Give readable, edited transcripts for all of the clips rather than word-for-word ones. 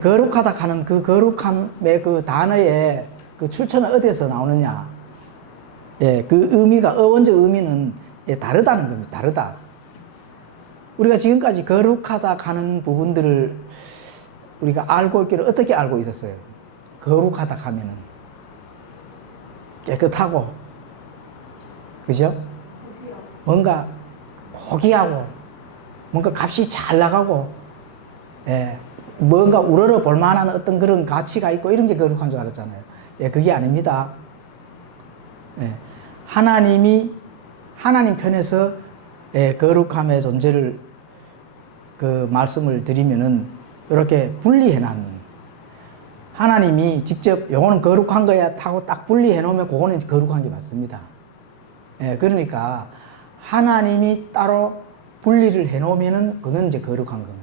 거룩하다 하는 그 거룩함의 그 단어의 그 출처는 어디에서 나오느냐? 예, 그 의미가, 어원적 의미는 예, 다르다는 겁니다. 다르다. 우리가 지금까지 거룩하다 하는 부분들을 우리가 알고 있기를 어떻게 알고 있었어요? 거룩하다 하면은 깨끗하고, 그죠? 뭔가 고귀하고, 뭔가 값이 잘 나가고, 예, 뭔가 우러러 볼 만한 어떤 그런 가치가 있고 이런 게 거룩한 줄 알았잖아요. 예, 그게 아닙니다. 예, 하나님 편에서 예, 거룩함의 존재를 그 말씀을 드리면은 이렇게 분리해 놨는, 하나님이 직접 요거는 거룩한 거야 하고 딱 분리해 놓으면 그거는 거룩한 게 맞습니다. 예, 그러니까 하나님이 따로 분리를 해 놓으면은 그건 이제 거룩한 겁니다.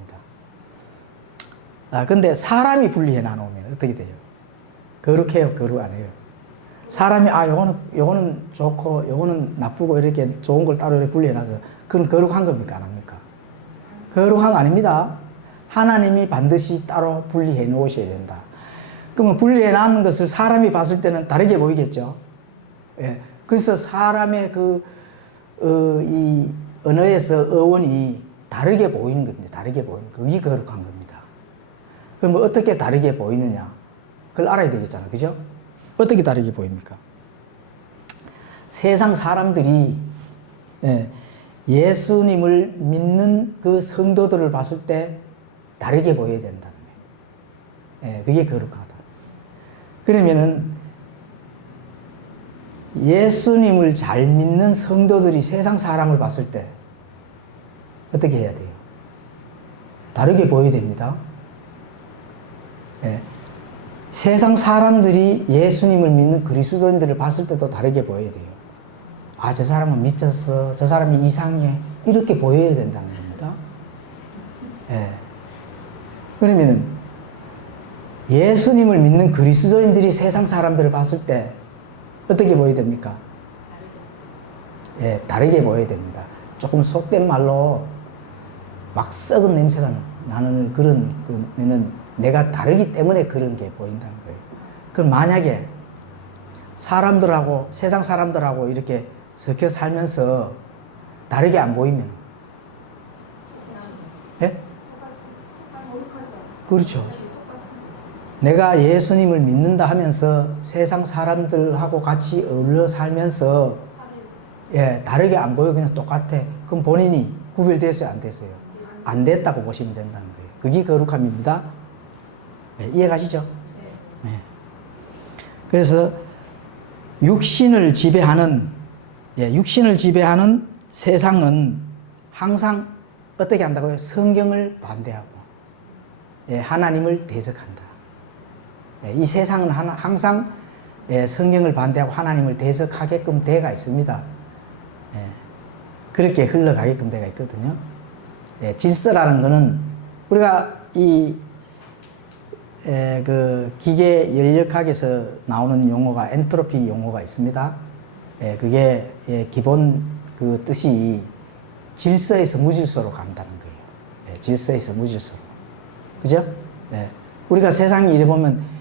근데 사람이 분리해 놔놓으면 어떻게 돼요? 거룩해요? 거룩 안 해요? 사람이, 요거는 좋고, 요거는 나쁘고, 이렇게 좋은 걸 따로 이렇게 분리해 놔서, 그건 거룩한 겁니까? 안 합니까? 거룩한 거 아닙니다. 하나님이 반드시 따로 분리해 놓으셔야 된다. 그러면 분리해 놓는 것을 사람이 봤을 때는 다르게 보이겠죠? 예. 그래서 사람의 이 언어에서 어원이 다르게 보이는 겁니다. 다르게 보이는 거. 그게 거룩한 겁니다. 그럼 어떻게 다르게 보이느냐? 그걸 알아야 되겠잖아요. 그죠? 어떻게 다르게 보입니까? 세상 사람들이 예수님을 믿는 그 성도들을 봤을 때 다르게 보여야 된다는 거예요. 그게 거룩하다. 그러면은 예수님을 잘 믿는 성도들이 세상 사람을 봤을 때 어떻게 해야 돼요? 다르게 보여야 됩니다. 예. 세상 사람들이 예수님을 믿는 그리스도인들을 봤을 때도 다르게 보여야 돼요. 아, 저 사람은 미쳤어. 저 사람이 이상해. 이렇게 보여야 된다는 겁니다. 예. 그러면은 예수님을 믿는 그리스도인들이 세상 사람들을 봤을 때 어떻게 보여야 됩니까? 예, 다르게 보여야 됩니다. 조금 속된 말로 막 썩은 냄새가 나는 그런 그는 내가 다르기 때문에 그런 게 보인다는 거예요. 그럼 만약에 사람들하고, 세상 사람들하고 이렇게 섞여 살면서 다르게 안 보이면, 예? 그렇죠. 내가 예수님을 믿는다 하면서 세상 사람들하고 같이 어울려 살면서 예, 다르게 안 보여. 그냥 똑같아. 그럼 본인이 구별됐어요? 안 됐어요? 안 됐다고 보시면 된다는 거예요. 그게 거룩함입니다. 네, 이해가시죠? 네. 그래서 육신을 지배하는 세상은 항상 어떻게 한다고요? 성경을 반대하고 하나님을 대적한다. 이 세상은 항상 성경을 반대하고 하나님을 대적하게끔 되어 있습니다. 그렇게 흘러가게끔 되어 있거든요. 질서라는 것은 우리가 그 기계 연력학에서 나오는 용어가 엔트로피 용어가 있습니다. 그게 기본 그 뜻이 질서에서 무질서로 간다는 거예요. 질서에서 무질서로. 그죠? 우리가 세상에 이래 보면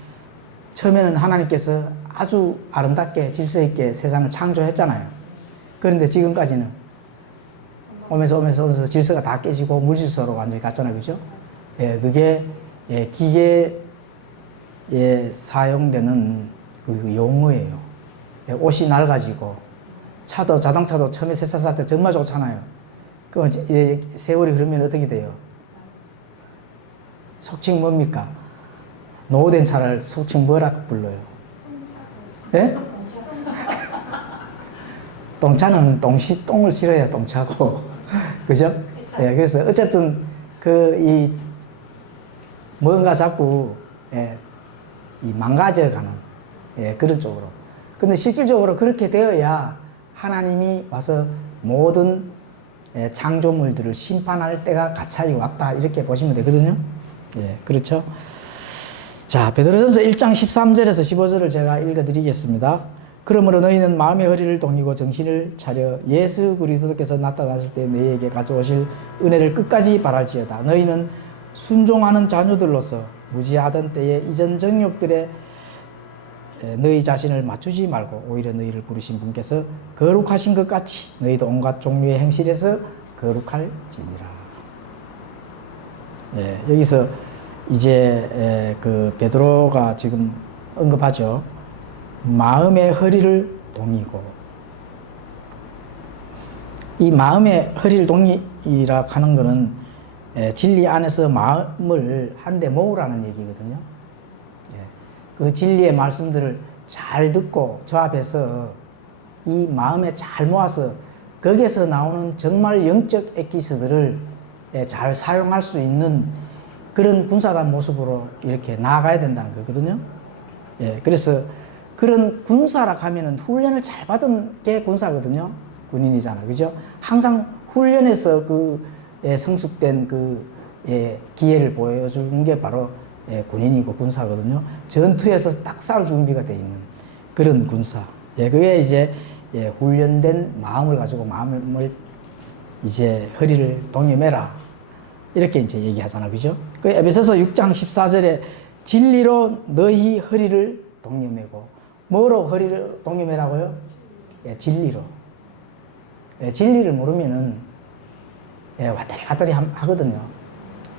처음에는 하나님께서 아주 아름답게 질서 있게 세상을 창조했잖아요. 그런데 지금까지는 오면서 질서가 다 깨지고 무질서로 완전히 갔잖아요. 그죠? 그게 기계에 사용되는 그 용어예요. 옷이 낡아지고 자동차도 처음에 새 차 살 때 정말 좋잖아요. 그 세월이 흐르면 어떻게 돼요? 속칭 뭡니까? 노후된 차를 속칭 뭐라고 불러요? 예? 똥차는 똥을 싫어해요. 똥차고. 그죠? 그래서 어쨌든 뭔가 자꾸 이 망가져가는 그런 쪽으로. 근데 실질적으로 그렇게 되어야 하나님이 와서 모든 창조물들을 심판할 때가 가차이 왔다, 이렇게 보시면 되거든요. 그렇죠? 자, 베드로전서 1장 13절에서 15절을 제가 읽어드리겠습니다. 그러므로 너희는 마음의 허리를 동이고 정신을 차려 예수 그리스도께서 나타나실 때 너희에게 가져오실 은혜를 끝까지 바랄지어다. 너희는 순종하는 자녀들로서 무지하던 때에 이전 정욕들의 너희 자신을 맞추지 말고 오히려 너희를 부르신 분께서 거룩하신 것 같이 너희도 온갖 종류의 행실에서 거룩할지니라. 예, 여기서 이제 그 베드로가 지금 언급하죠. 마음의 허리를 동이고, 이 마음의 허리를 동이라 하는 것은 진리 안에서 마음을 한데 모으라는 얘기거든요. 그 진리의 말씀들을 잘 듣고 조합해서 이 마음에 잘 모아서 거기에서 나오는 정말 영적 엑기스들을 잘 사용할 수 있는 그런 군사단 모습으로 이렇게 나아가야 된다는 거거든요. 그래서 그런 군사라 하면은 훈련을 잘 받은 게 군사거든요. 군인이잖아. 그죠? 항상 훈련에서 그 성숙된 그 기회를 보여주는 게 바로 군인이고 군사거든요. 전투에서 딱 싸울 준비가 돼 있는 그런 군사. 그게 이제 훈련된 마음을 가지고 마음을 이제 허리를 동여매라. 이렇게 이제 얘기하잖아. 그죠? 그 에베소서 6장 14절에 진리로 너희 허리를 동여매고, 뭐로 허리를 동여매라고요? 진리로. 진리를 모르면은 왔다리 갔다리 하거든요.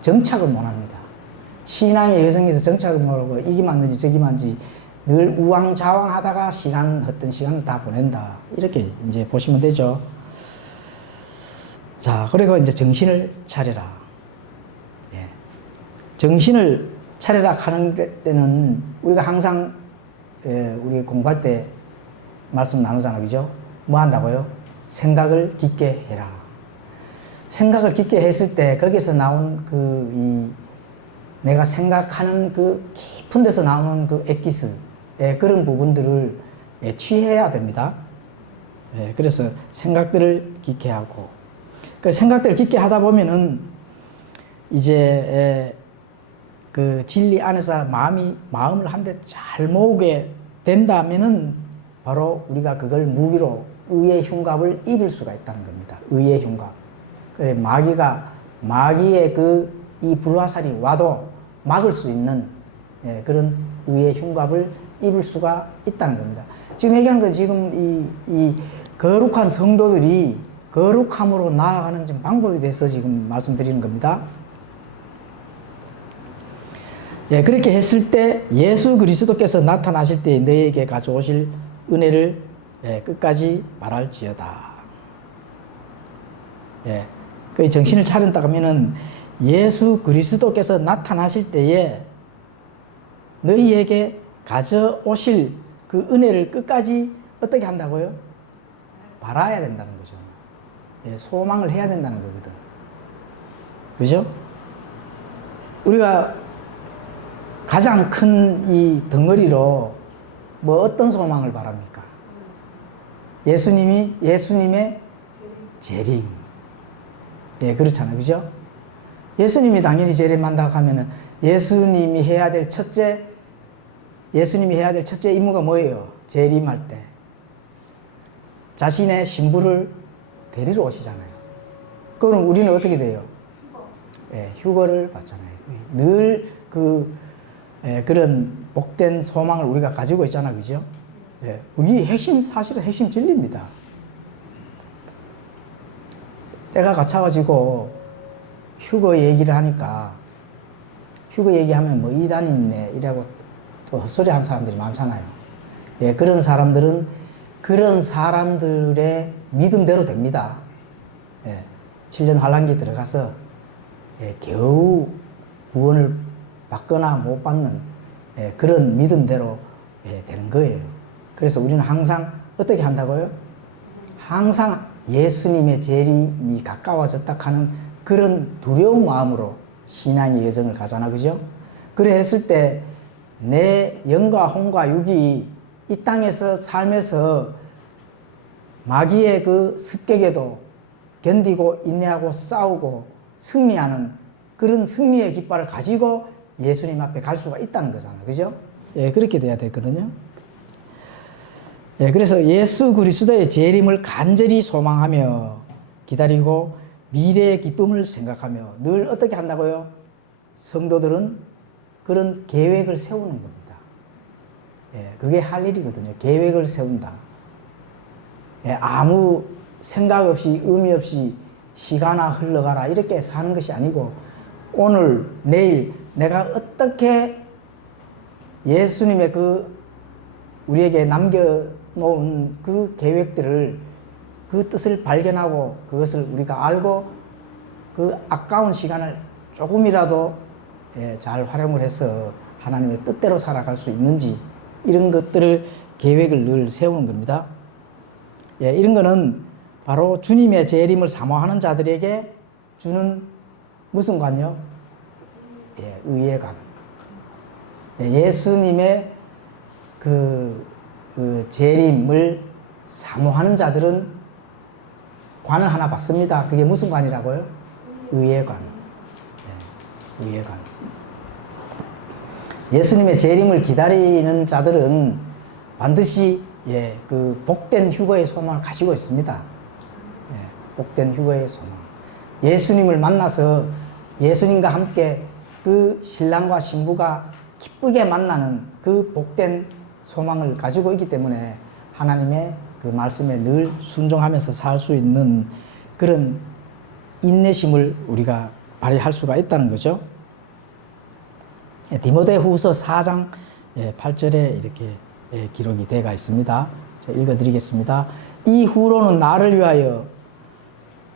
정착을 못 합니다. 신앙의 여정에서 정착을 모르고 이기 맞는지 저기 맞는지 늘 우왕좌왕 하다가 어떤 시간을 다 보낸다. 이렇게 이제 보시면 되죠. 자, 그리고 이제 정신을 차려라. 정신을 차려라 하는 때는 우리가 항상 우리 공부할 때 말씀 나누잖아요. 그죠? 뭐 한다고요? 생각을 깊게 해라. 생각을 깊게 했을 때 거기서 나온 내가 생각하는 그 깊은 데서 나오는 그 엑기스, 그런 부분들을 취해야 됩니다. 그래서 생각들을 깊게 하고, 그 생각들을 깊게 하다 보면은 이제 그 진리 안에서 마음을 한데 잘 모으게 된다면은 바로 우리가 그걸 무기로 의의 흉갑을 입을 수가 있다는 겁니다. 의의 흉갑. 그래, 마귀의 이 불화살이 와도 막을 수 있는 그런 의의 흉갑을 입을 수가 있다는 겁니다. 지금 얘기하는 건 지금 이 거룩한 성도들이 거룩함으로 나아가는 지금 방법에 대해서 지금 말씀드리는 겁니다. 그렇게 했을 때 예수 그리스도께서 나타나실 때 너희에게 가져오실 은혜를 끝까지 말할지어다. 그 정신을 차린다 하면은 예수 그리스도께서 나타나실 때에 너희에게 가져오실 그 은혜를 끝까지 어떻게 한다고요? 바라야 된다는 거죠. 소망을 해야 된다는 거거든. 그죠? 우리가 가장 큰 이 덩어리로 뭐 어떤 소망을 바랍니까? 예수님의 재림. 그렇잖아요. 그죠? 예수님이 당연히 재림한다고 하면은 예수님이 해야 될 첫째 임무가 뭐예요? 재림할 때. 자신의 신부를 데리러 오시잖아요. 그럼 우리는 어떻게 돼요? 휴거를 받잖아요. 늘 그런 복된 소망을 우리가 가지고 있잖아. 그죠? 이게 사실은 핵심 진리입니다. 때가 갇혀가지고 휴거 얘기를 하니까, 휴거 얘기하면 뭐 이단이 있네 이라고 또 헛소리 하는 사람들이 많잖아요. 그런 사람들은 그런 사람들의 믿음대로 됩니다. 7년 환란기에 들어가서 겨우 구원을 받거나 못 받는 그런 믿음대로 되는 거예요. 그래서 우리는 항상 어떻게 한다고요? 항상 예수님의 재림이 가까워졌다 하는 그런 두려운 마음으로 신앙의 여정을 가잖아. 그죠? 그래 했을 때 내 영과 혼과 육이 이 땅에서 삶에서 마귀의 그 습격에도 견디고 인내하고 싸우고 승리하는 그런 승리의 깃발을 가지고 예수님 앞에 갈 수가 있다는 거잖아요. 그죠? 그렇게 돼야 되거든요. 그래서 예수 그리스도의 재림을 간절히 소망하며 기다리고 미래의 기쁨을 생각하며 늘 어떻게 한다고요? 성도들은 그런 계획을 세우는 겁니다. 예, 그게 할 일이거든요. 계획을 세운다. 예, 아무 생각 없이 의미 없이 시간아 흘러가라 이렇게 사는 것이 아니고 오늘 내일 내가 어떻게 예수님의 그 우리에게 남겨놓은 그 계획들을 그 뜻을 발견하고 그것을 우리가 알고 그 아까운 시간을 조금이라도 잘 활용을 해서 하나님의 뜻대로 살아갈 수 있는지 이런 것들을 계획을 늘 세우는 겁니다. 예, 이런 거는 바로 주님의 재림을 사모하는 자들에게 주는 무슨 관요? 예, 의의 관. 예, 예수님의 그 재림을 사모하는 자들은 관을 하나 받습니다. 그게 무슨 관이라고요? 의의 관. 예, 의의 관. 예수님의 재림을 기다리는 자들은 반드시 그 복된 휴거의 소망을 가지고 있습니다. 복된 휴거의 소망. 예수님을 만나서 예수님과 함께 그 신랑과 신부가 기쁘게 만나는 그 복된 소망을 가지고 있기 때문에 하나님의 그 말씀에 늘 순종하면서 살 수 있는 그런 인내심을 우리가 발휘할 수가 있다는 거죠. 디모데후서 4장 8절에 이렇게 기록이 되어 있습니다. 제가 읽어드리겠습니다. 이후로는 나를 위하여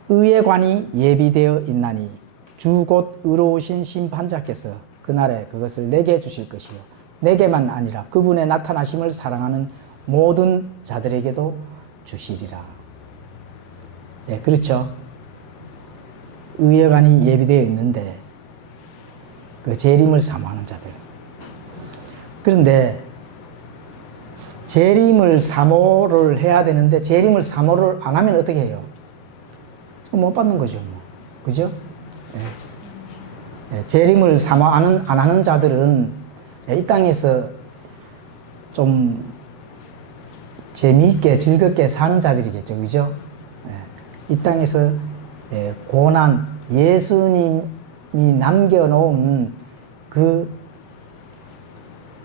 의의 관이 예비되어 있나니 주 곧 의로우신 심판자께서 그날에 그것을 내게 주실 것이요 내게만 아니라 그분의 나타나심을 사랑하는 모든 자들에게도 주시리라. 예, 그렇죠. 의의 관이 예비되어 있는데 그 재림을 사모하는 자들. 그런데 재림을 사모를 해야 되는데 재림을 사모를 안 하면 어떻게 해요? 못 받는 거죠. 뭐. 그죠? 예. 예, 재림을 사모 안 하는 자들은 이 땅에서 좀 재미있게 즐겁게 사는 자들이겠죠. 그죠? 예. 이 땅에서 고난, 예수님이 남겨놓은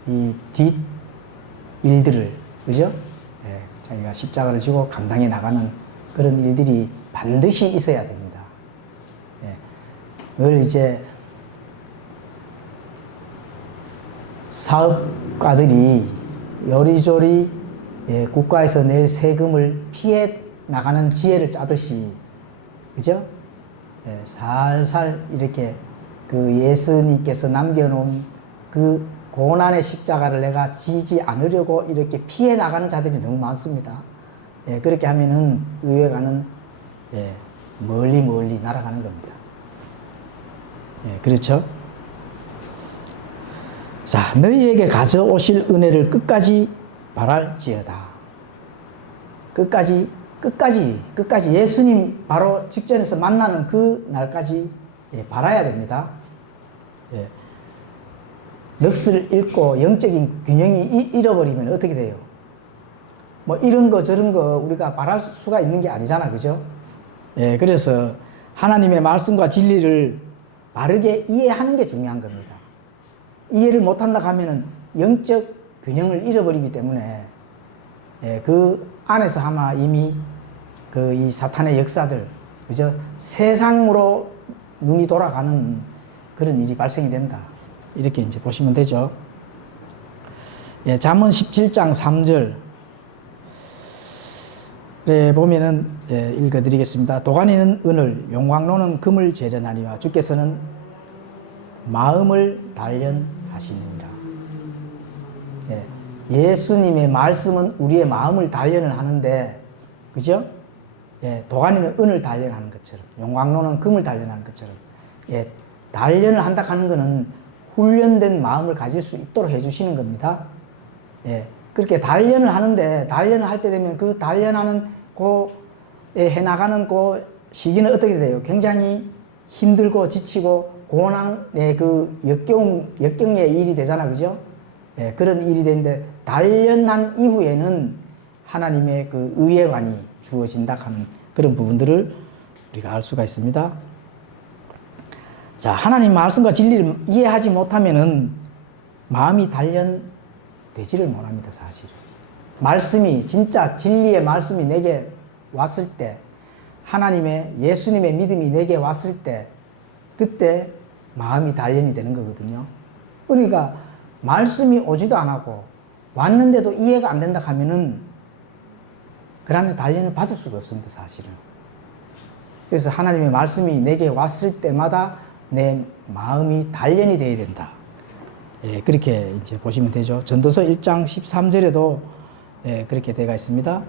이 뒷 일들을, 그죠? 예, 자기가 십자가를 지고 감당해 나가는 그런 일들이 반드시 있어야 됩니다. 예, 그걸 이제 사업가들이 요리조리 국가에서 낼 세금을 피해 나가는 지혜를 짜듯이, 그죠? 예, 살살 이렇게 그 예수님께서 남겨놓은 그 고난의 십자가를 내가 지지 않으려고 이렇게 피해 나가는 자들이 너무 많습니다. 예, 그렇게 하면은 의회가는 멀리 날아가는 겁니다. 예, 그렇죠? 자, 너희에게 가져오실 은혜를 끝까지 바랄지어다. 끝까지 예수님 바로 직전에서 만나는 그 날까지 바라야 됩니다. 예. 넋을 잃고 영적인 균형이 잃어버리면 어떻게 돼요? 뭐 이런 거 저런 거 우리가 바랄 수가 있는 게 아니잖아. 그죠? 예, 그래서 하나님의 말씀과 진리를 바르게 이해하는 게 중요한 겁니다. 이해를 못한다 하면은 영적 균형을 잃어버리기 때문에 그 안에서 아마 이미 이 사탄의 역사들, 그죠? 세상으로 눈이 돌아가는 그런 일이 발생이 된다. 이렇게 이제 보시면 되죠. 예, 잠언 17장 3절에 보면은 읽어드리겠습니다. 도가니는 은을, 용광로는 금을 재련하니와 주께서는 마음을 단련하시느니라. 예, 예수님의 말씀은 우리의 마음을 단련을 하는데, 그죠? 예, 도가니는 은을 단련하는 것처럼, 용광로는 금을 단련하는 것처럼, 예, 단련을 한다 하는 것은 훈련된 마음을 가질 수 있도록 해주시는 겁니다. 예, 그렇게 단련을 하는데, 단련을 할 때 되면 그 단련하는 해나가는 그 시기는 어떻게 돼요? 굉장히 힘들고 지치고 고난의 그 역경의 일이 되잖아. 그죠? 예, 그런 일이 되는데, 단련한 이후에는 하나님의 그 의회관이 주어진다 하는 그런 부분들을 우리가 알 수가 있습니다. 자, 하나님 말씀과 진리를 이해하지 못하면은 마음이 단련되지를 못합니다, 사실은. 말씀이, 진짜 진리의 말씀이 내게 왔을 때, 하나님의, 예수님의 믿음이 내게 왔을 때, 그때 마음이 단련이 되는 거거든요. 그러니까 말씀이 오지도 안 하고 왔는데도 이해가 안 된다 하면은 그러면 단련을 받을 수가 없습니다, 사실은. 그래서 하나님의 말씀이 내게 왔을 때마다 내 마음이 단련이 되어야 된다. 예, 그렇게 이제 보시면 되죠. 전도서 1장 13절에도 예, 그렇게 되어 있습니다.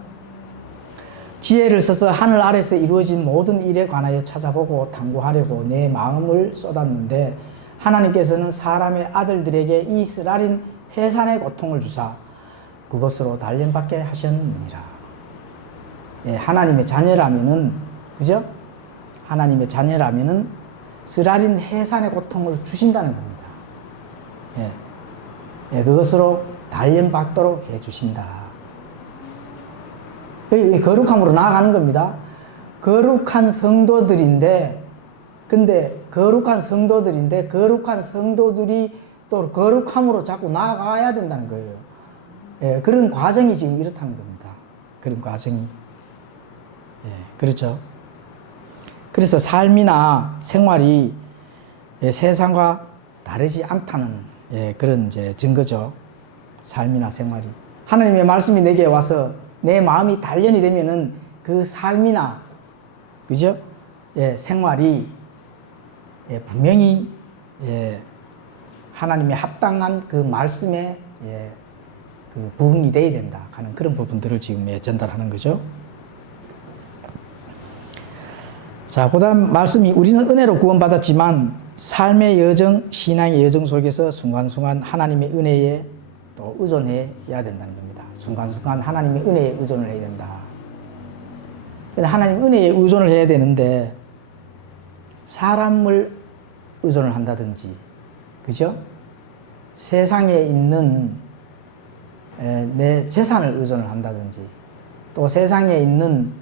지혜를 써서 하늘 아래서 이루어진 모든 일에 관하여 찾아보고 탐구하려고 내 마음을 쏟았는데 하나님께서는 사람의 아들들에게 이 쓰라린 해산의 고통을 주사 그것으로 단련받게 하셨느니라. 예, 하나님의 자녀라면은, 그죠? 하나님의 자녀라면은 쓰라린 해산의 고통을 주신다는 겁니다. 예, 예, 그것으로 단련받도록 해주신다. 거룩함으로 나아가는 겁니다. 거룩한 성도들인데, 근데 거룩한 성도들이 또 거룩함으로 자꾸 나아가야 된다는 거예요. 예, 그런 과정이 지금 이렇다는 겁니다. 그런 과정이. 예, 그렇죠. 그래서 삶이나 생활이 예, 세상과 다르지 않다는 예, 그런 이제 증거죠. 삶이나 생활이. 하나님의 말씀이 내게 와서 내 마음이 단련이 되면은 그 삶이나, 그죠? 예, 생활이 예, 분명히 예, 하나님의 합당한 그 말씀에 예, 그 부응이 돼야 된다 하는 그런 부분들을 지금 예, 전달하는 거죠. 자, 그 다음 말씀이 우리는 은혜로 구원받았지만 삶의 여정, 신앙의 여정 속에서 순간순간 하나님의 은혜에 또 의존해야 된다는 겁니다. 순간순간 하나님의 은혜에 의존을 해야 된다. 하나님 은혜에 의존을 해야 되는데 사람을 의존을 한다든지, 그죠? 세상에 있는 내 재산을 의존을 한다든지 또 세상에 있는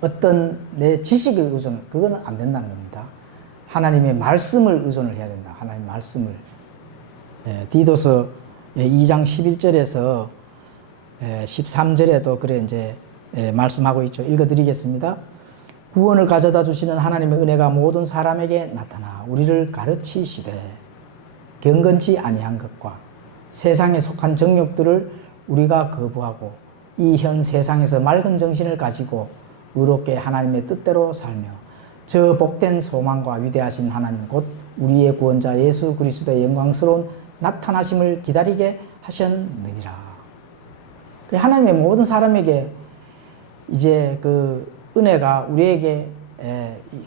어떤 내 지식을 의존, 그거는 안 된다는 겁니다. 하나님의 말씀을 의존을 해야 된다. 하나님의 말씀을. 디도서 2장 11절에서 13절에도 그래 이제 말씀하고 있죠. 읽어드리겠습니다. 구원을 가져다 주시는 하나님의 은혜가 모든 사람에게 나타나 우리를 가르치시되 경건치 아니한 것과 세상에 속한 정욕들을 우리가 거부하고 이 현 세상에서 맑은 정신을 가지고 의롭게 하나님의 뜻대로 살며 저 복된 소망과 위대하신 하나님 곧 우리의 구원자 예수 그리스도의 영광스러운 나타나심을 기다리게 하셨느니라. 하나님의 모든 사람에게 이제 그 은혜가 우리에게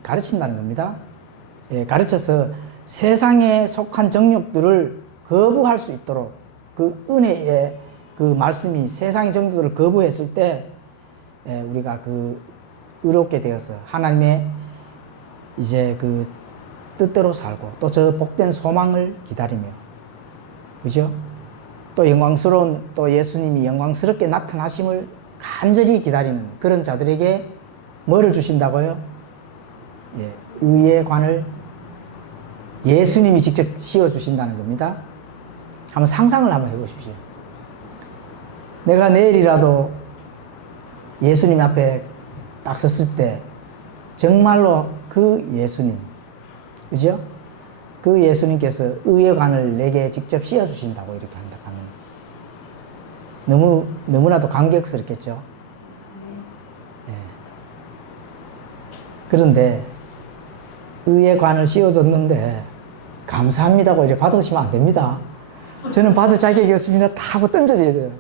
가르친다는 겁니다. 가르쳐서 세상에 속한 정욕들을 거부할 수 있도록 그 은혜의 그 말씀이 세상의 정욕들을 거부했을 때 우리가 그 의롭게 되어서 하나님의 이제 그 뜻대로 살고 또 저 복된 소망을 기다리며, 그죠? 또 영광스러운 또 예수님이 영광스럽게 나타나심을 간절히 기다리는 그런 자들에게 뭐를 주신다고요? 예, 의의 관을 예수님이 직접 씌워주신다는 겁니다. 한번 상상을 한번 해보십시오. 내가 내일이라도 예수님 앞에 딱 섰을 때 정말로 그 예수님, 그죠? 그 예수님께서 의의 관을 내게 직접 씌워주신다고 이렇게 한다 하면 너무나도 감격스럽겠죠. 예. 그런데 의의 관을 씌워줬는데 감사합니다고 이렇게 받으시면 안 됩니다. 저는 받을 자격이 없습니다. 다 하고 던져져야 돼요.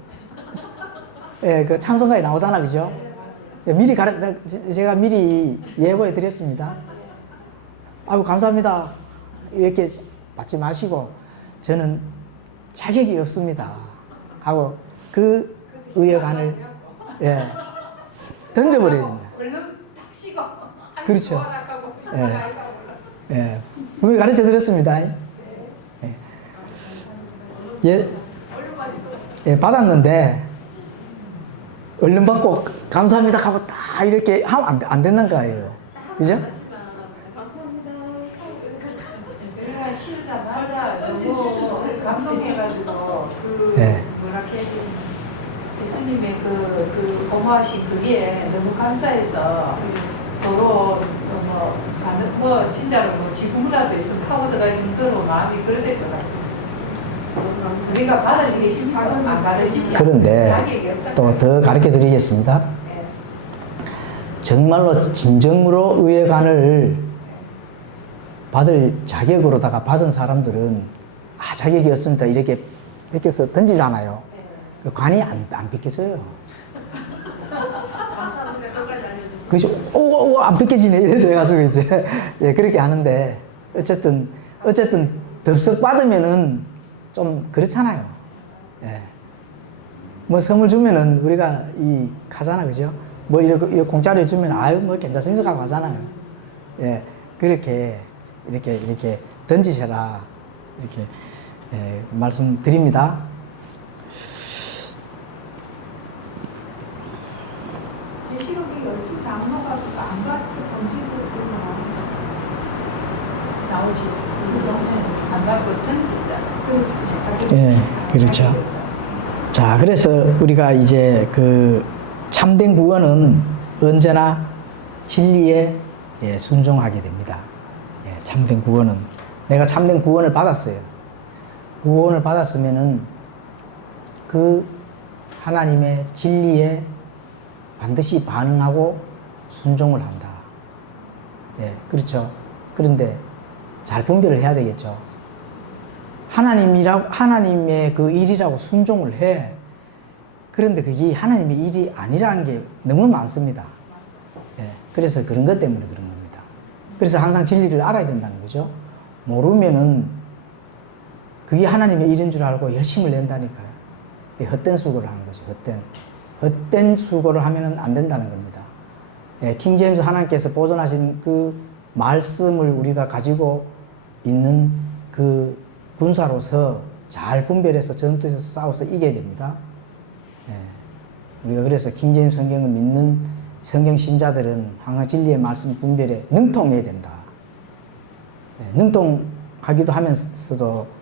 예, 그 찬송가에 나오잖아, 그죠? 제가 미리 예고해 드렸습니다. 아이고, 감사합니다. 이렇게 받지 마시고, 저는 자격이 없습니다. 하고, 그 의회관을, 예, 던져버려야 됩니다. 얼른 탁 식어. 그렇죠. 예, 분명히 가르쳐 드렸습니다. 예, 예, 받았는데, 얼른 받고 감사합니다 하고 딱 이렇게 하면 안 되는 거예요. 그죠? 예수님의 그 고마우신 그게 너무 감사해서 도로 뭐 진짜로 뭐 지금이라도 있으면 타고 들어갈 정도로 마음이 그러될 것 같아요. 우리가 받아지기 싫지만 안 받아지지 그런데 자격이 없다. 또 더 가르쳐 드리겠습니다. 네. 정말로 진정으로 의회관을 받을 자격으로다가 받은 사람들은 자격이 없습니다 이렇게 벗겨서 던지잖아요. 그 관이 안 벗겨져요. 감사합니다. 끝까지 알려주세요. 그죠? 오, 안 벗겨지네. 이래 돼가지고 이제, 예, 그렇게 하는데, 어쨌든, 덥석 받으면은 좀 그렇잖아요. 예. 뭐 선물 주면은 우리가 가잖아. 그죠? 뭐 이렇게 공짜로 해주면, 아유, 뭐 괜찮습니다. 하고 하잖아요. 예. 이렇게 던지셔라. 이렇게, 예, 말씀드립니다. 계시록이 12장로가 안 받고 던지고 그런 거 나오죠. 나오지. 안 받고 던지자. 예, 그렇죠. 자, 그래서 우리가 이제 그 참된 구원은 언제나 진리에 순종하게 됩니다. 예, 참된 구원은 내가 참된 구원을 받았어요. 구원을 받았으면은 그 하나님의 진리에 반드시 반응하고 순종을 한다. 예, 그렇죠. 그런데 잘 분별을 해야 되겠죠. 하나님의 그 일이라고 순종을 해. 그런데 그게 하나님의 일이 아니라는 게 너무 많습니다. 예, 그래서 그런 것 때문에 그런 겁니다. 그래서 항상 진리를 알아야 된다는 거죠. 모르면은 그게 하나님의 일인 줄 알고 열심을 낸다니까요. 헛된 수고를 하는 거죠. 헛된 수고를 하면은 안 된다는 겁니다. 예, 킹제임스 하나님께서 보존하신 그 말씀을 우리가 가지고 있는 그 군사로서 잘 분별해서 전투에서 싸워서 이겨야 됩니다. 예, 우리가 그래서 킹제임스 성경을 믿는 성경 신자들은 항상 진리의 말씀 분별에 능통해야 된다. 예, 능통하기도 하면서도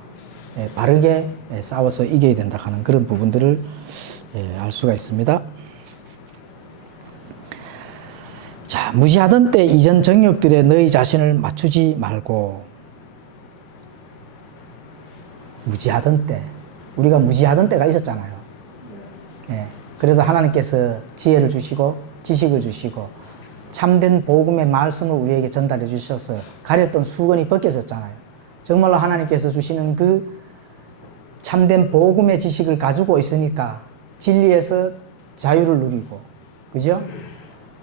바르게 싸워서 이겨야 된다 하는 그런 부분들을 알 수가 있습니다. 자, 무시하던 때 이전 정욕들에 너희 자신을 맞추지 말고. 무지하던 때, 우리가 무지하던 때가 있었잖아요. 예, 그래도 하나님께서 지혜를 주시고 지식을 주시고 참된 복음의 말씀을 우리에게 전달해 주셔서 가렸던 수건이 벗겨졌잖아요. 정말로 하나님께서 주시는 그 참된 복음의 지식을 가지고 있으니까 진리에서 자유를 누리고, 그죠?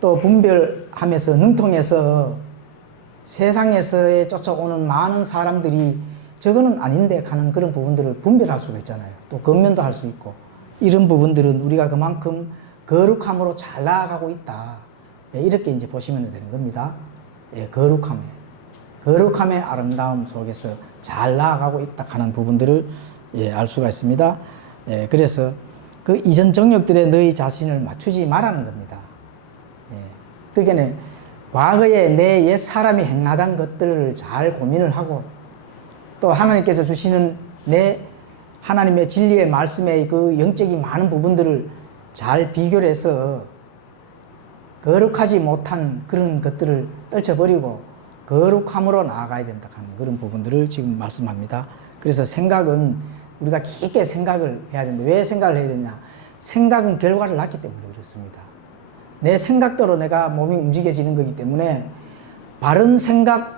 또 분별하면서 능통해서 세상에서의 쫓아오는 많은 사람들이 저거는 아닌데 하는 그런 부분들을 분별할 수가 있잖아요. 또 건면도 할 수 있고, 이런 부분들은 우리가 그만큼 거룩함으로 잘 나아가고 있다. 이렇게 이제 보시면 되는 겁니다. 거룩함의 아름다움 속에서 잘 나아가고 있다 하는 부분들을 알 수가 있습니다. 그래서 그 이전 정욕들에 너희 자신을 맞추지 말라는 겁니다. 그러니까 과거에 내 옛 사람이 행하던 것들을 잘 고민을 하고, 또 하나님께서 주시는 내 하나님의 진리의 말씀의 그 영적인 많은 부분들을 잘 비교를 해서 거룩하지 못한 그런 것들을 떨쳐버리고 거룩함으로 나아가야 된다 하는 그런 부분들을 지금 말씀합니다. 그래서 생각은 우리가 깊게 생각을 해야 된다. 왜 생각을 해야 되냐? 생각은 결과를 낳기 때문에 그렇습니다. 내 생각대로 내가 몸이 움직여지는 거기 때문에 바른 생각을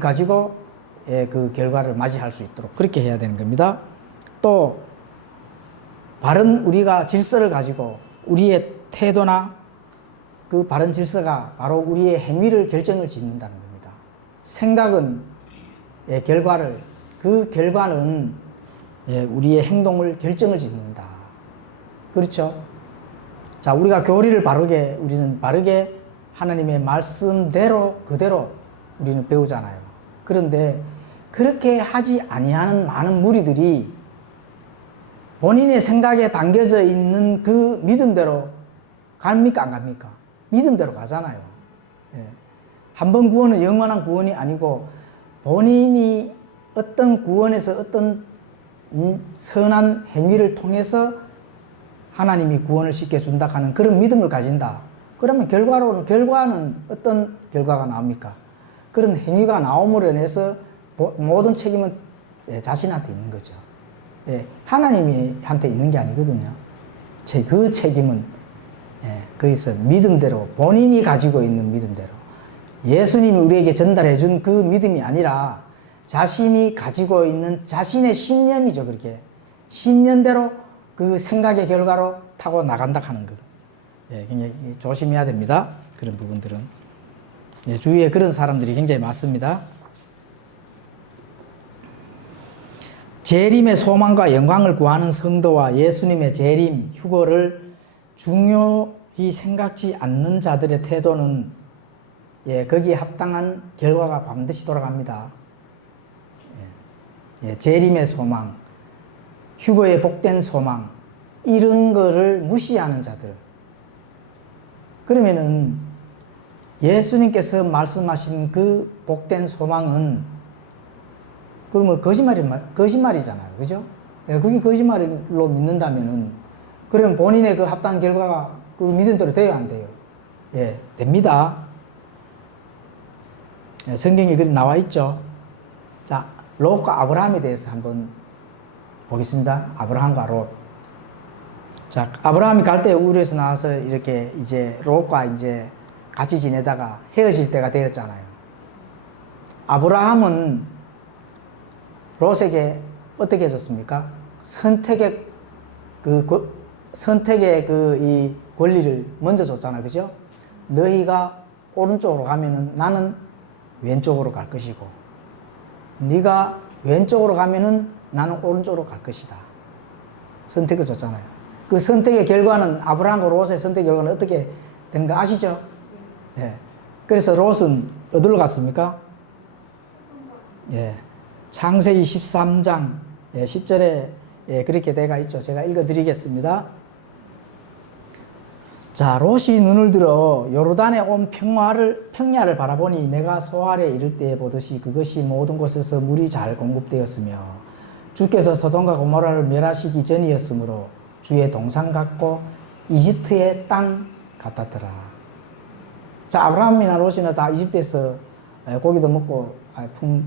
가지고 그 결과를 맞이할 수 있도록 그렇게 해야 되는 겁니다. 또 바른 우리가 질서를 가지고 우리의 태도나 그 바른 질서가 바로 우리의 행위를 결정을 짓는다는 겁니다. 생각은 결과를, 그 결과는 우리의 행동을 결정을 짓는다. 그렇죠? 자, 우리가 우리는 바르게 하나님의 말씀대로 그대로 우리는 배우잖아요. 그런데 그렇게 하지 아니하는 많은 무리들이 본인의 생각에 담겨져 있는 그 믿음대로 갑니까? 안 갑니까? 믿음대로 가잖아요. 한 번 구원은 영원한 구원이 아니고 본인이 어떤 구원에서 어떤 선한 행위를 통해서 하나님이 구원을 시켜준다 하는 그런 믿음을 가진다. 그러면 결과는 어떤 결과가 나옵니까? 그런 행위가 나옴으로 인해서 모든 책임은 자신한테 있는 거죠. 하나님한테 있는 게 아니거든요. 그 책임은 그래서 믿음대로 본인이 가지고 있는 믿음대로 예수님이 우리에게 전달해 준 그 믿음이 아니라 자신이 가지고 있는 자신의 신념이죠. 그렇게 신념대로 그 생각의 결과로 타고 나간다 하는 거. 굉장히 조심해야 됩니다. 그런 부분들은. 주위에 그런 사람들이 굉장히 많습니다. 재림의 소망과 영광을 구하는 성도와 예수님의 재림, 휴거를 중요히 생각지 않는 자들의 태도는 거기에 합당한 결과가 반드시 돌아갑니다. 재림의 소망, 휴거의 복된 소망, 이런 거를 무시하는 자들. 그러면은 예수님께서 말씀하신 그 복된 소망은 그러면 거짓말이잖아요. 그죠? 그게 거짓말로 믿는다면은 그러면 본인의 그 합당한 결과가 그 믿음대로 돼야 안 돼요. 됩니다. 성경에 그리 나와 있죠. 자, 롯과 아브라함에 대해서 한번 보겠습니다. 아브라함과 롯. 자, 아브라함이 갈대 우르에서 나와서 이렇게 이제 롯과 이제 같이 지내다가 헤어질 때가 되었잖아요. 아브라함은 롯에게 어떻게 해줬습니까? 선택의 이 권리를 먼저 줬잖아요. 그죠? 너희가 오른쪽으로 가면은 나는 왼쪽으로 갈 것이고, 네가 왼쪽으로 가면은 나는 오른쪽으로 갈 것이다. 선택을 줬잖아요. 그 선택의 결과는 아브라함과 롯의 선택의 결과는 어떻게 되는가 아시죠? 그래서 롯은 어디로 갔습니까? 창세기 13장 10절에 그렇게 되어 있죠. 제가 읽어드리겠습니다. 자, 롯이 눈을 들어 요르단에 온 평야를 바라보니 내가 소알에 이를 때에 보듯이 그것이 모든 곳에서 물이 잘 공급되었으며 주께서 소돔과 고모라를 멸하시기 전이었으므로 주의 동산 같고 이집트의 땅 같았더라. 자, 아브라함이나 롯이나 다 이집트에서 고기도 먹고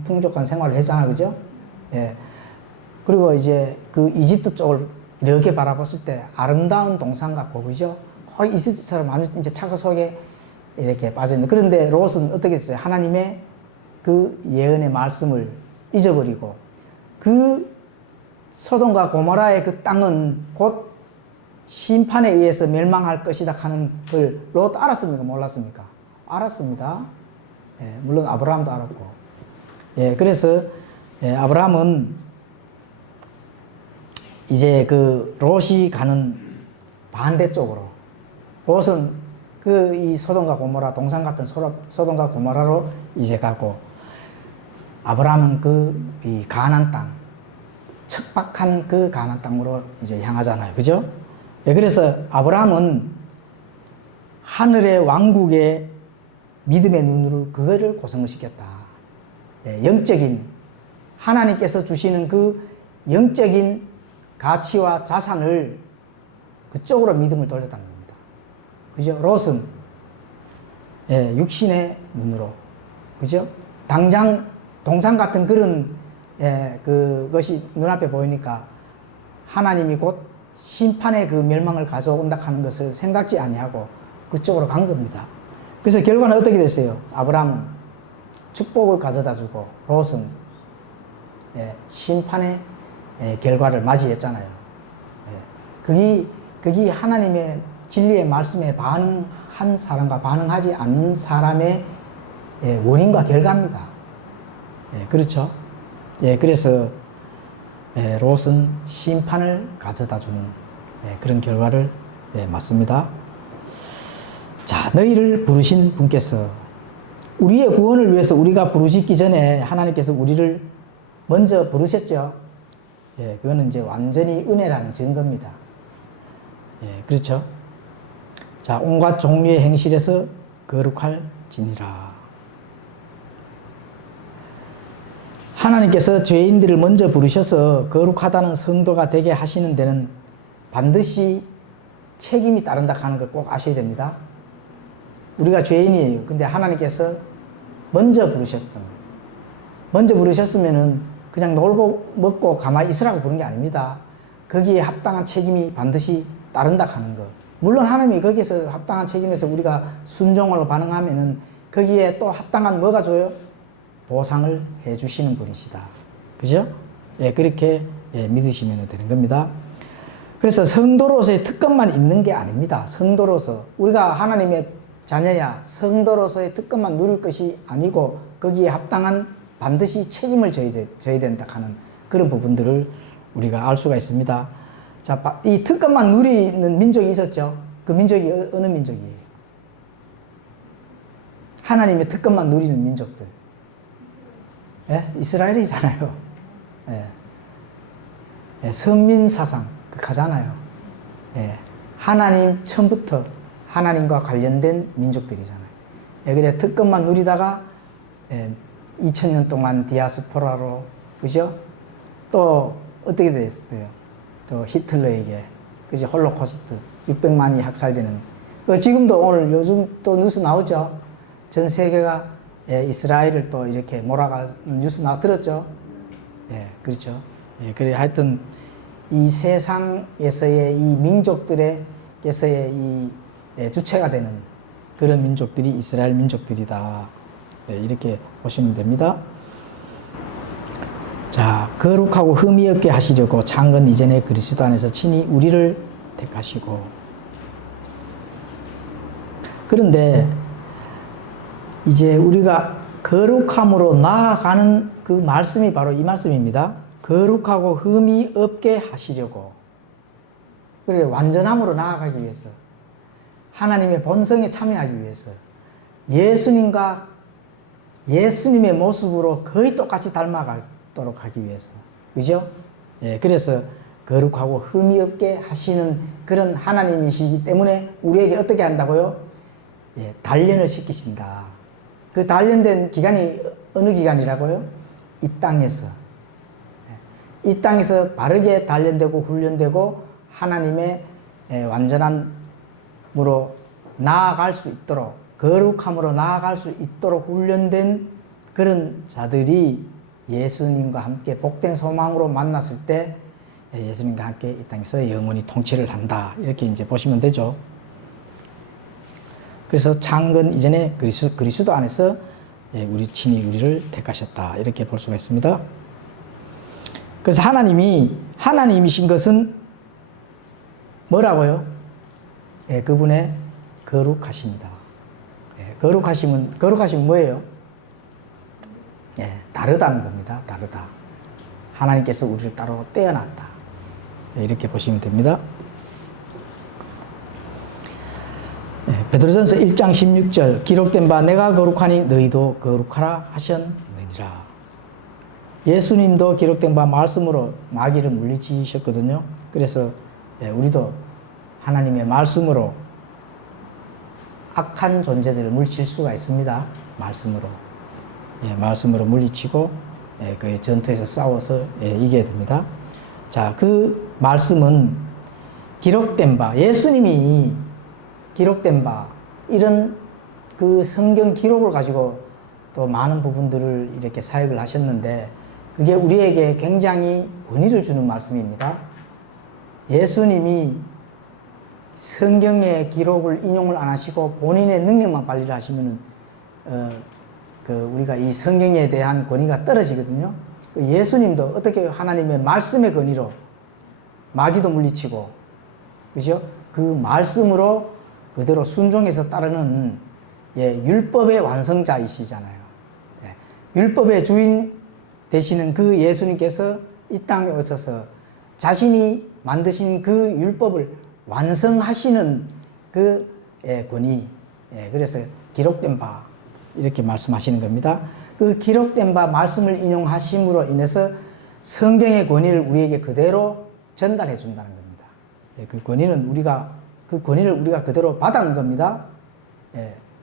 풍족한 생활을 했잖아요. 그죠? 그리고 이제 그 이집트 쪽을 이렇게 바라봤을 때 아름다운 동산 같고, 그죠? 거의 이집트처럼 완전 이제 차고 속에 이렇게 빠져있는. 그런데 롯은 어떻게 됐어요? 하나님의 그 예언의 말씀을 잊어버리고 그 소돔과 고모라의 그 땅은 곧 심판에 의해서 멸망할 것이다 하는 걸 롯 알았습니까? 몰랐습니까? 알았습니다. 물론 아브라함도 알았고. 그래서 아브라함은 이제 그 롯이 가는 반대쪽으로, 롯은 그 이 소돔과 고모라 동산 같은 소돔과 고모라로 이제 가고, 아브라함은 그 이 가나안 땅, 척박한 그 가나안 땅으로 이제 향하잖아요. 그죠? 그래서 아브라함은 하늘의 왕국의 믿음의 눈으로 그거를 고성을 시켰다. 영적인 하나님께서 주시는 그 영적인 가치와 자산을 그쪽으로 믿음을 돌렸다는 겁니다. 그죠? 롯은 육신의 눈으로, 그죠? 당장 동상 같은 그런 그것이 눈앞에 보이니까 하나님이 곧 심판의 그 멸망을 가져온다 하는 것을 생각지 아니하고 그쪽으로 간 겁니다. 그래서 결과는 어떻게 됐어요? 아브라함은 축복을 가져다 주고 롯은 심판의 결과를 맞이했잖아요. 그게 하나님의 진리의 말씀에 반응한 사람과 반응하지 않는 사람의 원인과 결과입니다. 그렇죠? 그래서 롯은 심판을 가져다 주는 그런 결과를 맞습니다. 자, 너희를 부르신 분께서 우리의 구원을 위해서 우리가 부르시기 전에 하나님께서 우리를 먼저 부르셨죠. 그거는 이제 완전히 은혜라는 증거입니다. 그렇죠. 자, 온갖 종류의 행실에서 거룩할지니라. 하나님께서 죄인들을 먼저 부르셔서 거룩하다는 성도가 되게 하시는 데는 반드시 책임이 따른다 하는 걸 꼭 아셔야 됩니다. 우리가 죄인이에요. 근데 하나님께서 먼저 부르셨던 거예요. 먼저 부르셨으면은 그냥 놀고 먹고 가만히 있으라고 부른 게 아닙니다. 거기에 합당한 책임이 반드시 따른다 하는 거. 물론 하나님이 거기에서 합당한 책임에서 우리가 순종으로 반응하면은 거기에 또 합당한 뭐가 줘요? 보상을 해 주시는 분이시다. 그죠? 예, 그렇게 믿으시면 되는 겁니다. 그래서 성도로서의 특권만 있는 게 아닙니다. 성도로서 우리가 하나님의 자녀야 성도로서의 특권만 누릴 것이 아니고 거기에 합당한 반드시 책임을 져야 된다 하는 그런 부분들을 우리가 알 수가 있습니다. 자, 이 특권만 누리는 민족이 있었죠. 그 민족이 어느 민족이에요? 하나님의 특권만 누리는 민족들. 예? 이스라엘이잖아요. 예. 예, 선민사상 가잖아요. 예. 하나님 처음부터 하나님과 관련된 민족들이잖아요. 예, 그래 특권만 누리다가 2000년 동안 디아스포라로, 그죠? 또 어떻게 됐어요? 또 히틀러에게, 그죠? 홀로코스트 600만이 학살되는. 지금도 오늘 요즘 또 뉴스 나오죠? 전 세계가 이스라엘을 또 이렇게 몰아가는 뉴스 들었죠? 예, 그렇죠. 예, 그래 하여튼 이 세상에서의 이 민족들에서의 이 주체가 되는 그런 민족들이 이스라엘 민족들이다. 네, 이렇게 보시면 됩니다. 자, 거룩하고 흠이 없게 하시려고 창건 이전에 그리스도 안에서 친히 우리를 택하시고. 그런데 이제 우리가 거룩함으로 나아가는 그 말씀이 바로 이 말씀입니다. 거룩하고 흠이 없게 하시려고. 그래 완전함으로 나아가기 위해서, 하나님의 본성에 참여하기 위해서, 예수님의 모습으로 거의 똑같이 닮아가도록 하기 위해서, 그죠? 예, 그래서 거룩하고 흠이 없게 하시는 그런 하나님이시기 때문에 우리에게 어떻게 한다고요? 예, 단련을 시키신다. 그 단련된 기간이 어느 기간이라고요? 이 땅에서. 이 땅에서 바르게 단련되고 훈련되고 하나님의 완전함으로 나아갈 수 있도록, 거룩함으로 나아갈 수 있도록 훈련된 그런 자들이 예수님과 함께 복된 소망으로 만났을 때 예수님과 함께 이 땅에서 영원히 통치를 한다. 이렇게 이제 보시면 되죠. 그래서 창건 이전에 그리스도 안에서 우리 친히 우리를 택하셨다. 이렇게 볼 수가 있습니다. 그래서 하나님이신 것은 뭐라고요? 예, 그분의 거룩하십니다. 예, 거룩하심은 뭐예요? 예, 다르다는 겁니다. 다르다. 하나님께서 우리를 따로 떼어놨다. 예, 이렇게 보시면 됩니다. 예, 베드로전서 1장 16절 기록된 바 내가 거룩하니 너희도 거룩하라 하셨느니라. 예수님도 기록된 바 말씀으로 마귀를 물리치셨거든요. 그래서 우리도 하나님의 말씀으로 악한 존재들을 물리칠 수가 있습니다. 말씀으로. 말씀으로 물리치고 그 전투에서 싸워서 이겨야 됩니다. 자, 그 말씀은 기록된 바, 예수님이 기록된 바, 이런 그 성경 기록을 가지고 또 많은 부분들을 이렇게 사역을 하셨는데 그게 우리에게 굉장히 권위를 주는 말씀입니다. 예수님이 성경의 기록을 인용을 안 하시고 본인의 능력만 관리를 하시면은 우리가 이 성경에 대한 권위가 떨어지거든요. 예수님도 어떻게 하나님의 말씀의 권위로 마귀도 물리치고, 그죠? 그 말씀으로 그대로 순종해서 따르는 율법의 완성자이시잖아요. 율법의 주인 되시는 그 예수님께서 이 땅에 오셔서 자신이 만드신 그 율법을 완성하시는 그 권위, 그래서 기록된 바 이렇게 말씀하시는 겁니다. 그 기록된 바 말씀을 인용하심으로 인해서 성경의 권위를 우리에게 그대로 전달해 준다는 겁니다. 그 권위를 우리가 그대로 받은 겁니다.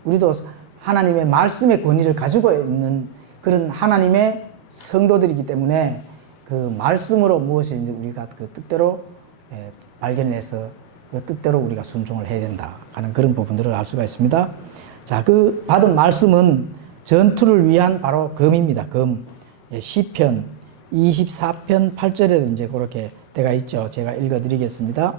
우리도 하나님의 말씀의 권위를 가지고 있는 그런 하나님의 성도들이기 때문에 그 말씀으로 무엇인지 우리가 그 뜻대로 발견해서 그 뜻대로 우리가 순종을 해야 된다 하는 그런 부분들을 알 수가 있습니다. 자, 그 받은 말씀은 전투를 위한 바로 검입니다. 검. 시편 24편 8절에 이제 그렇게 때가 있죠. 제가 읽어 드리겠습니다.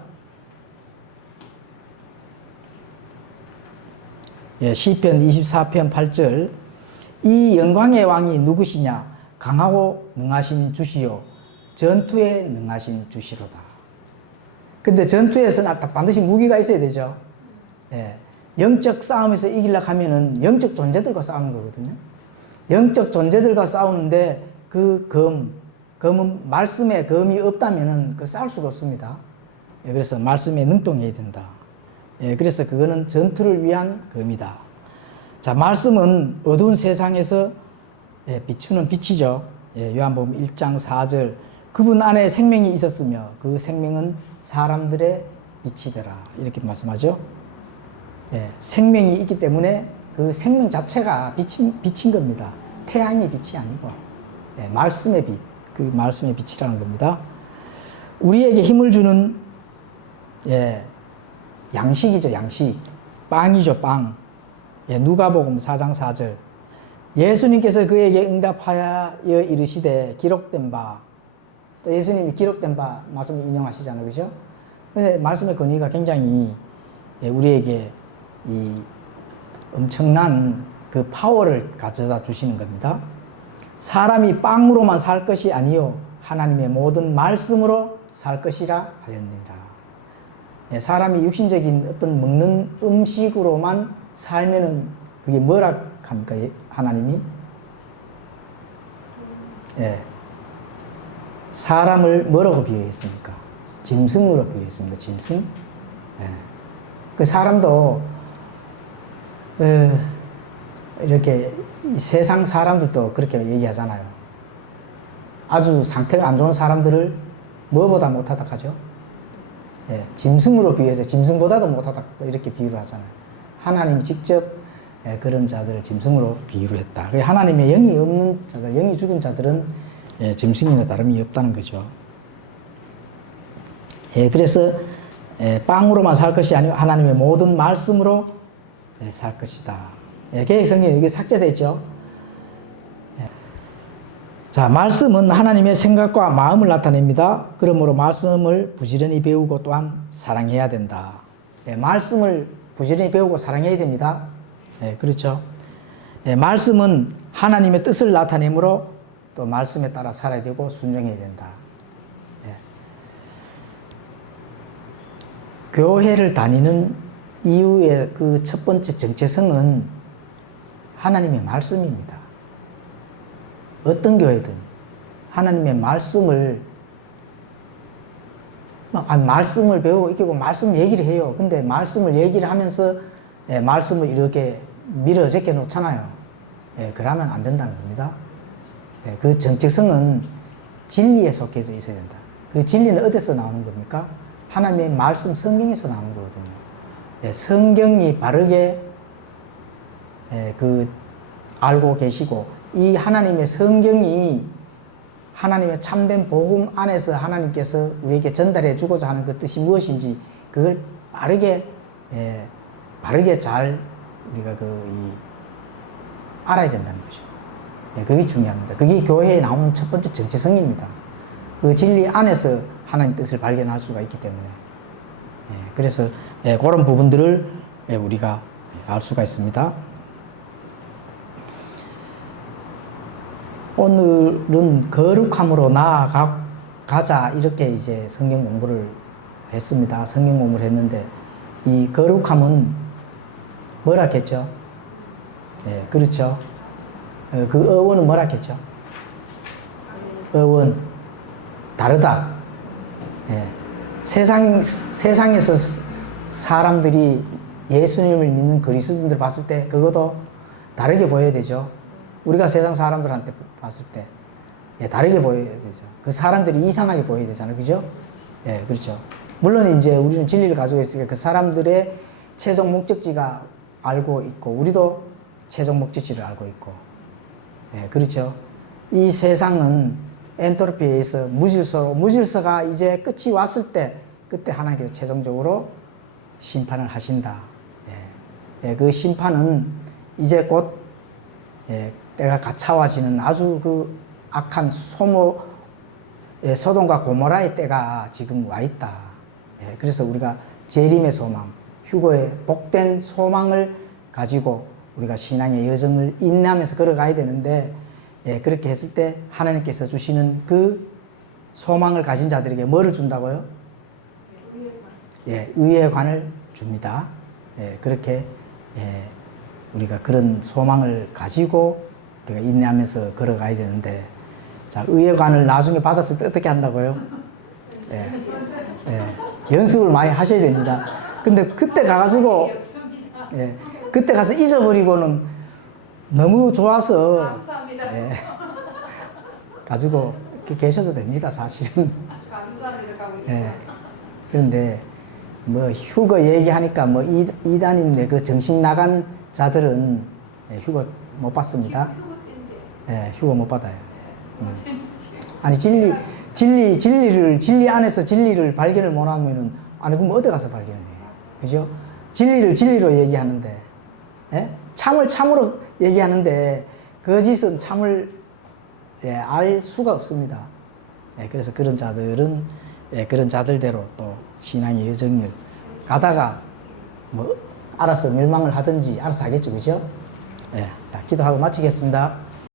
시편 24편 8절. 이 영광의 왕이 누구시냐? 강하고 능하신 주시요 전투에 능하신 주시로다. 근데 전투에서는 반드시 무기가 있어야 되죠. 영적 싸움에서 이기려고 하면은 영적 존재들과 싸우는 거거든요. 영적 존재들과 싸우는데 그 검은 말씀에 검이 없다면은 그 싸울 수가 없습니다. 그래서 말씀에 능동해야 된다. 그래서 그거는 전투를 위한 검이다. 자, 말씀은 어두운 세상에서 비추는 빛이죠. 요한복음 1장 4절. 그분 안에 생명이 있었으며 그 생명은 사람들의 빛이 되라. 이렇게 말씀하죠. 생명이 있기 때문에 그 생명 자체가 빛인 겁니다. 태양의 빛이 아니고 말씀의 빛, 그 말씀의 빛이라는 겁니다. 우리에게 힘을 주는 양식이죠. 양식. 빵이죠. 빵. 누가복음 4장 4절. 예수님께서 그에게 응답하여 이르시되 기록된 바. 또 예수님이 기록된 바 말씀을 인용하시잖아요. 그죠? 그래서 말씀의 권위가 굉장히 우리에게 이 엄청난 그 파워를 가져다 주시는 겁니다. 사람이 빵으로만 살 것이 아니요 하나님의 모든 말씀으로 살 것이라 하였느니라. 사람이 육신적인 어떤 먹는 음식으로만 살면은 그게 뭐라 합니까? 하나님이? 사람을 뭐라고 비유했습니까? 짐승으로 비유했습니다. 짐승. 그 사람도 이렇게 세상 사람들도 그렇게 얘기하잖아요. 아주 상태가 안 좋은 사람들을 뭐보다 못하다 하죠? 짐승으로 비유해서 짐승보다도 못하다 이렇게 비유를 하잖아요. 하나님이 직접 그런 자들을 짐승으로 비유를 했다. 하나님의 영이 없는 자들, 영이 죽은 자들은 짐승이나 다름이 없다는 거죠. 그래서 빵으로만 살 것이 아니고 하나님의 모든 말씀으로 살 것이다. 개혁성경에 이게 삭제됐죠. 자, 말씀은 하나님의 생각과 마음을 나타냅니다. 그러므로 말씀을 부지런히 배우고 또한 사랑해야 된다. 말씀을 부지런히 배우고 사랑해야 됩니다. 그렇죠. 말씀은 하나님의 뜻을 나타내므로 또 말씀에 따라 살아야 되고 순종해야 된다. 교회를 다니는 이유의 그 첫 번째 정체성은 하나님의 말씀입니다. 어떤 교회든 하나님의 말씀을 배우고 이기고 말씀 얘기를 해요. 근데 말씀을 얘기를 하면서 말씀을 이렇게 밀어 제껴 놓잖아요. 그러면 안 된다는 겁니다. 그 정체성은 진리에 속해져 있어야 된다. 그 진리는 어디서 나오는 겁니까? 하나님의 말씀 성경에서 나오는 거거든요. 성경이 바르게 그 알고 계시고 이 하나님의 성경이 하나님의 참된 복음 안에서 하나님께서 우리에게 전달해 주고자 하는 그 뜻이 무엇인지 그걸 바르게 잘 우리가 알아야 된다는 거죠. 그게 중요합니다. 그게 교회에 나오는 첫 번째 정체성입니다. 그 진리 안에서 하나님 뜻을 발견할 수가 있기 때문에 그래서 그런 부분들을 우리가 알 수가 있습니다. 오늘은 거룩함으로 나아가자 이렇게 이제 성경 공부를 했습니다. 성경 공부를 했는데 이 거룩함은 뭐라 했죠? 그렇죠. 그 어원은 뭐라 했죠? 어원 다르다. 세상에서 사람들이 예수님을 믿는 그리스도인들 봤을 때 그것도 다르게 보여야 되죠. 우리가 세상 사람들한테 봤을 때 다르게 보여야 되죠. 그 사람들이 이상하게 보여야 되잖아요. 그죠? 그렇죠. 물론 이제 우리는 진리를 가지고 있으니까 그 사람들의 최종 목적지가 알고 있고 우리도 최종 목적지를 알고 있고 그렇죠. 이 세상은 엔트로피에 의해서 무질서로, 무질서가 이제 끝이 왔을 때 그때 하나님께서 최종적으로 심판을 하신다. 그 심판은 이제 곧 때가 가차와지는 아주 그 악한 소돔과 고모라의 때가 지금 와 있다. 그래서 우리가 재림의 소망, 휴거의 복된 소망을 가지고 우리가 신앙의 여정을 인내하면서 걸어가야 되는데, 그렇게 했을 때 하나님께서 주시는 그 소망을 가진 자들에게 뭐를 준다고요? 의의 관을 줍니다. 그렇게 우리가 그런 소망을 가지고 우리가 인내하면서 걸어가야 되는데, 자, 의의 관을 나중에 받았을 때 어떻게 한다고요? 연습을 많이 하셔야 됩니다. 근데 그때 가가지고, 그때 가서 잊어버리고는 너무 좋아서, 감사합니다. 가지고 이렇게 계셔도 됩니다, 사실은. 감사합니다. 그런데, 뭐, 휴거 얘기하니까 뭐, 이단인데 그 정신 나간 자들은 휴거 못 받습니다. 휴거 못 받아요. 아니, 진리 안에서 진리를 발견을 못 하면은, 아니, 그럼 어디 가서 발견을 해요? 그죠? 진리를 진리로 얘기하는데, 참을 참으로 얘기하는데, 거짓은 참을 알 수가 없습니다. 그래서 그런 자들은, 그런 자들대로 또 신앙의 여정을 가다가, 뭐, 알아서 멸망을 하든지 알아서 하겠죠. 그죠? 자, 기도하고 마치겠습니다.